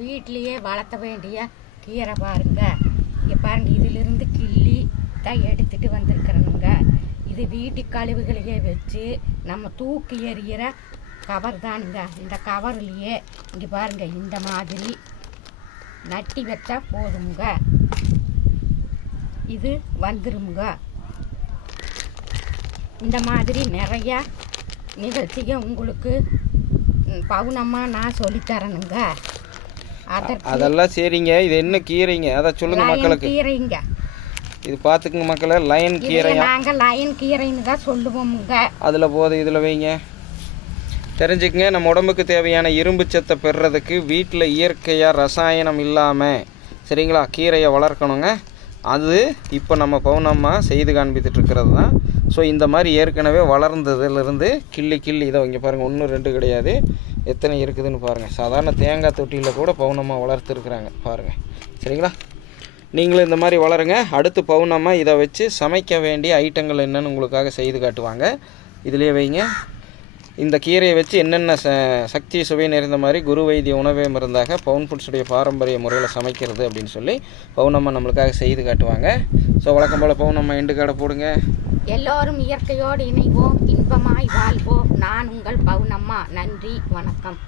வீட்லேயே வளர்த்த வேண்டிய கீரை பாருங்க. இங்கே பாருங்க இதிலிருந்து கிள்ளி தான் எடுத்துட்டு வந்திருக்கிறனுங்க இது வீட்டு கழிவுகளையே வச்சு நம்ம தூக்கி எறிகிற கவர் தானுங்க. இந்த கவர்லேயே இங்கே பாருங்க இந்த மாதிரி நட்டி வச்சா போதுங்க இது வந்துருங்க இந்த மாதிரி நிறையா நிகழ்ச்சியை உங்களுக்கு பவுனமாக நான் சொல்லித்தரணுங்க அதெல்லாம் சரிங்க. இது என்ன கீரைங்க? அதை சொல்லுங்க மக்களுக்கு. கீரைங்க. இது பார்த்துக்குங்க மக்களே லயன் இதை கீரையா? நாங்க லயன் கீரைன்னு தான் சொல்லுவோமுங்க. அதில் போது இதில் வைங்க. தெரிஞ்சுக்கங்க நம்ம உடம்புக்கு தேவையான இரும்பு சத்தை பெறுறதுக்கு வீட்டில் இயற்கையாக ரசாயனம் இல்லாமல் சரிங்களா? கீரையை வளர்க்கணுங்க. அது இப்போ நம்ம பௌர்ணமா செய்து காண்பித்துட்டு இருக்கிறது தான். ஸோ இந்த மாதிரி ஏற்கனவே வளர்ந்ததுலேருந்து கிள்ளி கிள்ளி இதை இங்கே பாருங்கள் ஒன்று ரெண்டு கிடையாது. எத்தனை இருக்குதுன்னு பாருங்கள் சாதாரண தேங்காய் தொட்டியில் கூட பவுனமாக வளர்த்துருக்குறாங்க. பாருங்கள் சரிங்களா? நீங்களும் இந்த மாதிரி வளருங்க. அடுத்து பவுனமாக இதை வச்சு சமைக்க வேண்டிய ஐட்டங்கள் என்னென்னு உங்களுக்காக செய்து காட்டுவாங்க. இதுலேயே வைங்க. இந்த கீரையை வச்சு என்னென்ன ச சக்தி சுவை நிறைந்த மாதிரி குரு வைத்திய உணவே மருந்தாக பவுன் ஃபுட்ஸுடைய பாரம்பரிய முறையில் சமைக்கிறது அப்படின்னு சொல்லி பவுனம்மா நம்மளுக்காக செய்து காட்டுவாங்க. ஸோ வழக்கம் போல் பவுனம்மா எண்டு கடை போடுங்க. எல்லோரும் இயற்கையோடு இணைவோம் இன்பமாய் வாழ்வோம். நான் உங்கள் பவுனம்மா. நன்றி வணக்கம்.